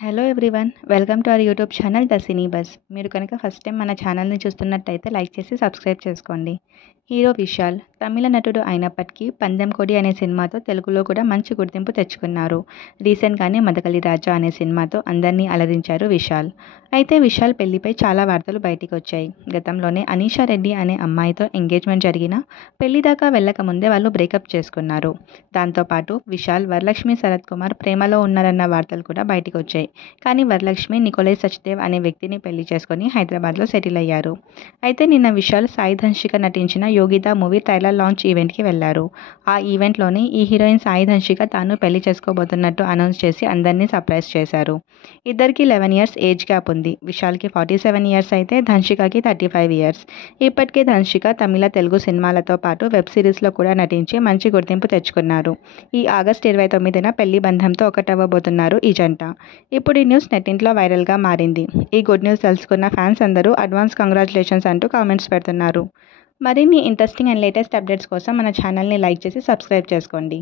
Hello everyone, welcome to our YouTube channel the cine buzz. మీరు కనుక first time మన ఛానల్ని చూస్తున్నట్టయితే లైక్ చేసి సబ్స్క్రైబ్ చేసుకోండి. హీరో విశాల్ తమిళ నటుడు అయినప్పటికీ పందెం కోడి అనే సినిమాతో తెలుగులో కూడా మంచి గుర్తింపు తెచ్చుకున్నారు. రీసెంట్గానే మదకలి రాజా అనే సినిమాతో అందరినీ అలరించారు విశాల్. అయితే విశాల్ పెళ్లిపై చాలా వార్తలు బయటికి వచ్చాయి. గతంలోనే అనీషా రెడ్డి అనే అమ్మాయితో ఎంగేజ్మెంట్ జరిగినా పెళ్లి దాకా వెళ్ళక ముందే వాళ్ళు బ్రేకప్ చేసుకున్నారు. దాంతోపాటు విశాల్ వరలక్ష్మి శరత్ కుమార్ ప్రేమలో ఉన్నారన్న వార్తలు కూడా బయటికి వచ్చాయి. కానీ వరలక్ష్మి నికోలై సచ్దేవ్ అనే వ్యక్తిని పెళ్లి చేసుకుని హైదరాబాద్లో సెటిల్ అయ్యారు. అయితే నిన్న విశాల్ సాయి ధన్షిక నటించిన యోగిత మూవీ ట్రైలర్ లాంచ్ ఈవెంట్కి వెళ్లారు. ఆ ఈవెంట్లోనే ఈ హీరోయిన్ సాయి ధన్షిక తాను పెళ్లి చేసుకోబోతున్నట్టు అనౌన్స్ చేసి అందరినీ సర్ప్రైజ్ చేశారు. ఇద్దరికి 11 ఇయర్స్ ఏజ్ గ్యాప్ ఉంది. విశాల్కి 47 ఇయర్స్ అయితే ధన్షికకి 35 ఇయర్స్. ఇప్పటికే ధన్షిక తమిళ, తెలుగు సినిమాలతో పాటు వెబ్ సిరీస్లో కూడా నటించి మంచి గుర్తింపు తెచ్చుకున్నారు. ఈ ఆగస్టు 29న పెళ్లి బంధంతో ఒకటవ్వబోతున్నారు ఈ జంట. ఇప్పుడు ఈ న్యూస్ నెట్టింట్లో వైరల్గా మారింది. ఈ గుడ్ న్యూస్ తెలుసుకున్న ఫ్యాన్స్ అందరూ అడ్వాన్స్ కంగ్రాచులేషన్స్ అంటూ కామెంట్స్ పెడుతున్నారు. మరిన్ని ఇంట్రెస్టింగ్ అండ్ లేటెస్ట్ అప్డేట్స్ కోసం మన ఛానల్ని లైక్ చేసి సబ్స్క్రైబ్ చేసుకోండి.